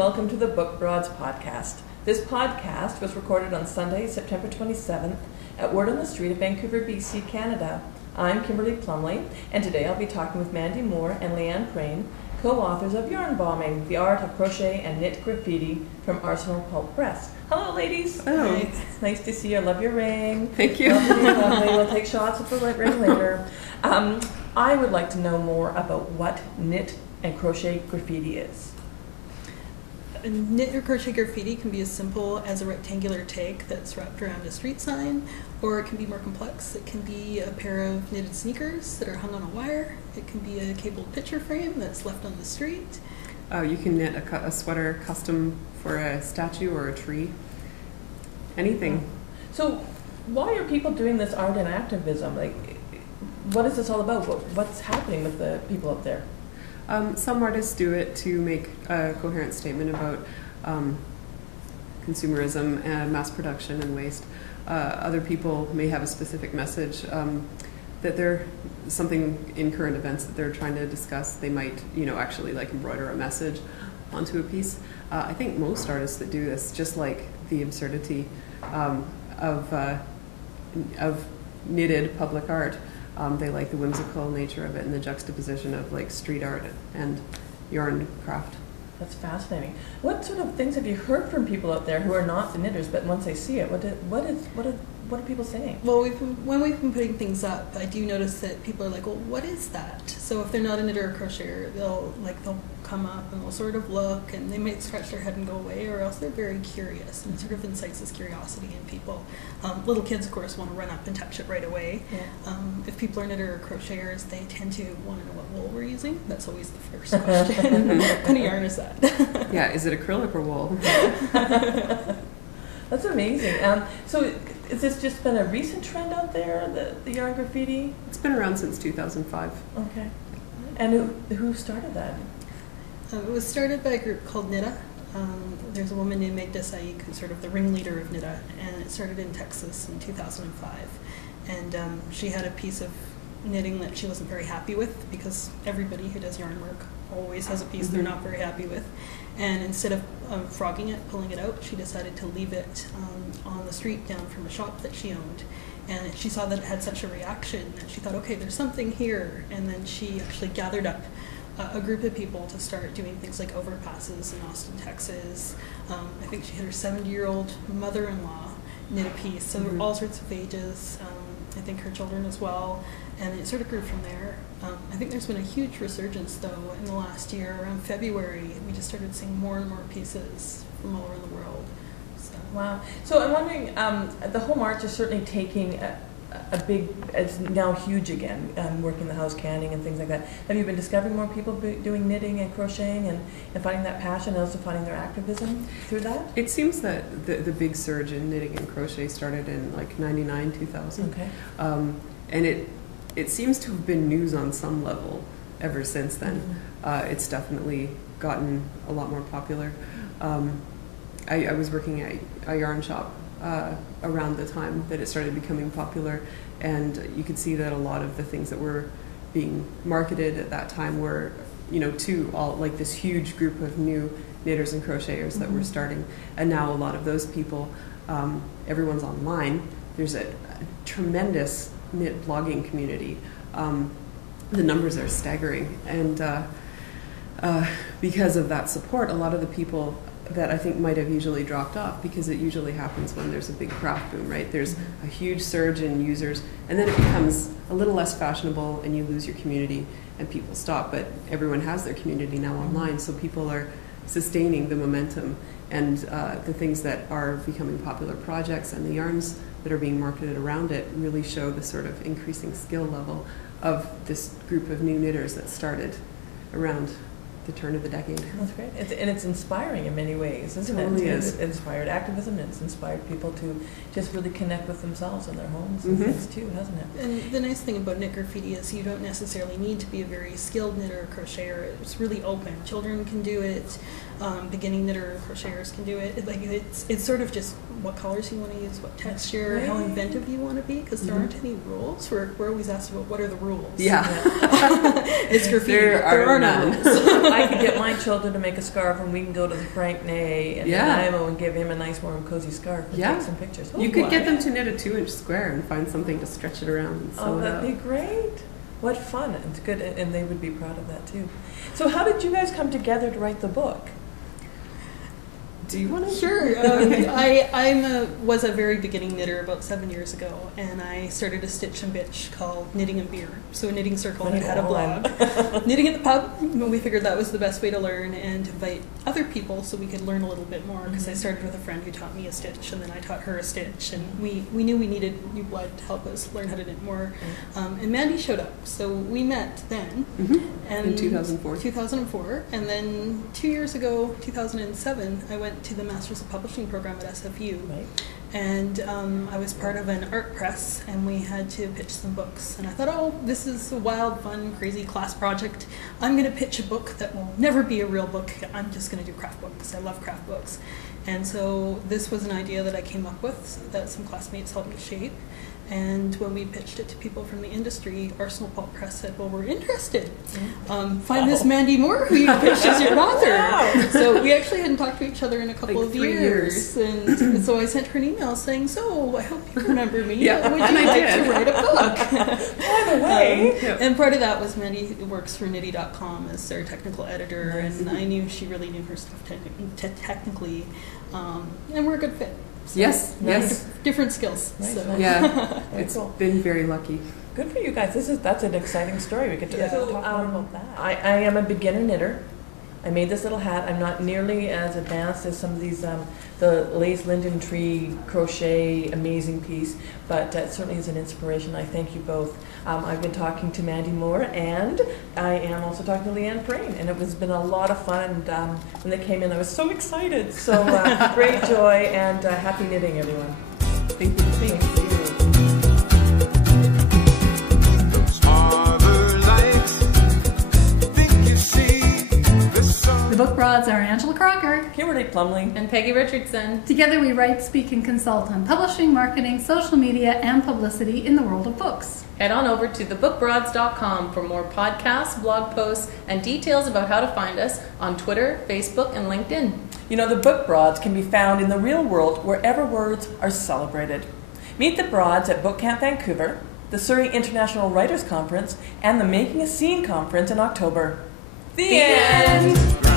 welcome to the BookBroads podcast. This podcast was recorded on Sunday, September 27th at Word on the Street of Vancouver, BC, Canada. I'm Kimberly Plumley, and today I'll be talking with Mandy Moore and Leanne Prain, co-authors of Yarn Bombing, The Art of Crochet and Knit Graffiti from Arsenal Pulp Press. Hello, ladies. Oh. It's nice to see you. I love your ring. Thank you. Lovely. We'll take shots with the ring later. I would like to know more about what knit and crochet graffiti is. Knit or crochet graffiti can be as simple as a rectangular tag that's wrapped around a street sign, or it can be more complex. It can be a pair of knitted sneakers that are hung on a wire. It can be a cabled picture frame that's left on the street. You can knit a sweater custom for a statue or a tree. Anything. So why are people doing this art and activism? Like, what is this all about? What's happening with the people up there? Some artists do it to make a coherent statement about consumerism and mass production and waste. Other people may have a specific message that they're something in current events that they're trying to discuss. They might, actually like embroider a message onto a piece. I think most artists that do this, just like the absurdity of knitted public art, they like the whimsical nature of it and the juxtaposition of like street art and yarn craft. That's fascinating. What sort of things have you heard from people out there who are not the knitters, but once they see it, what are people saying? Well, when we've been putting things up, I do notice that people are like, well, what is that? So if they're not a knitter or crocheter, they'll come up and they'll sort of look, and they might scratch their head and go away, or else they're very curious, and it sort of incites this curiosity in people. Little kids, of course, want to run up and touch it right away. Yeah. If people are knitter or crocheters, they tend to want to know what wool we're using. That's always the first question. What kind of yarn is that? Yeah, is it acrylic or wool? That's amazing. So has this just been a recent trend out there, the yarn graffiti? It's been around since 2005. Okay. And who started that? It was started by a group called Knita. There's a woman named Magda Saik who's sort of the ringleader of Knita, and it started in Texas in 2005. And she had a piece of knitting that she wasn't very happy with, because everybody who does yarn work always has a piece they're not very happy with. And instead of frogging it, pulling it out, she decided to leave it on the street down from a shop that she owned. And she saw that it had such a reaction that she thought, okay, there's something here. And then she actually gathered up a group of people to start doing things like overpasses in Austin, Texas. I think she had her 70-year-old mother-in-law knit a piece, so there were all sorts of ages. I think her children as well, and it sort of grew from there. I think there's been a huge resurgence, though, in the last year. Around February, we just started seeing more and more pieces from all over the world. So. Wow. So I'm wondering, the home arts are certainly taking a big, it's now huge again, working the house canning and things like that. Have you been discovering more people doing knitting and crocheting and finding that passion and also finding their activism through that? It seems that the big surge in knitting and crochet started in like 99, 2000. Okay. And it seems to have been news on some level ever since then. Mm-hmm. It's definitely gotten a lot more popular. I was working at a yarn shop around the time that it started becoming popular, and you could see that a lot of the things that were being marketed at that time were, to all like this huge group of new knitters and crocheters that were starting, and now a lot of those people, everyone's online. There's a tremendous knit blogging community. The numbers are staggering, and because of that support, a lot of the people that I think might have usually dropped off, because it usually happens when there's a big craft boom, right? There's a huge surge in users, and then it becomes a little less fashionable and you lose your community and people stop, but everyone has their community now online, so people are sustaining the momentum, and the things that are becoming popular projects and the yarns that are being marketed around it really show the sort of increasing skill level of this group of new knitters that started around the turn of the decade. That's great. It's inspiring in many ways, isn't it? It totally is. It's inspired activism, and it's inspired people to just really connect with themselves in their homes and things too, hasn't it? And the nice thing about knit graffiti is you don't necessarily need to be a very skilled knitter or crocheter. It's really open. Children can do it. Beginning knitter or crocheters can do it. It's sort of just what colors you want to use, what texture, how inventive you want to be, because there aren't any rules. We're always asked about what are the rules. Yeah. It's graffiti. There are no none. rules. I could get my children to make a scarf, and we can go to the Frank Ney and Nanaimo and give him a nice, warm, cozy scarf and take some pictures. You could get them to knit a 2-inch square and find something to stretch it around and sew it that'd up. be great. What fun. It's good, and they would be proud of that, too. So how did you guys come together to write the book? Do you want to? Sure. I was a very beginning knitter about 7 years ago, and I started a stitch and bitch called Knitting and Beer. So a knitting circle that had a blog. Knitting at the pub, we figured that was the best way to learn and to invite other people so we could learn a little bit more, because I started with a friend who taught me a stitch, and then I taught her a stitch, and we knew we needed new blood to help us learn how to knit more. And Mandy showed up, so we met then. And in 2004. 2004, and then 2 years ago, 2007, I went to the Masters of Publishing program at SFU, and I was part of an art press, and we had to pitch some books, and I thought, oh, this is a wild, fun, crazy class project. I'm going to pitch a book that will never be a real book. I'm just going to do craft books. I love craft books. And so this was an idea that I came up with that some classmates helped me shape. And when we pitched it to people from the industry, Arsenal Pulp Press said, well, we're interested. Find this Mandy Moore who you pitched as your author. So we actually hadn't talked to each other in a couple of 3 years. And so I sent her an email saying, so I hope you remember me. Would you and I like did. to write a book? By the way. And part of that was Mandy works for Nitty.com as their technical editor, and I knew she really knew her stuff technically. And we're a good fit. So Yes. different skills. Nice, So. nice. Yeah, Very it's cool. been very lucky. Good for you guys. That's an exciting story. We could talk more about that. I am a beginner knitter. I made this little hat. I'm not nearly as advanced as some of these, the Lace Linden Tree crochet amazing piece, but it certainly is an inspiration. I thank you both. I've been talking to Mandy Moore, and I am also talking to Leanne Prain, and it has been a lot of fun. And when they came in, I was so excited. So great joy, and happy knitting, everyone. Thank you. Thank you. The Book Broads are Angela Crocker Kimberly Plumley. And Peggy Richardson. Together we write, speak, and consult on publishing, marketing, social media, and publicity in the world of books. Head on over to TheBookBroads.com for more podcasts, blog posts, and details about how to find us on Twitter, Facebook, and LinkedIn. You know, the Book Broads can be found in the real world wherever words are celebrated. Meet the Broads at Book Camp Vancouver, the Surrey International Writers Conference, and the Making a Scene Conference in October. The end.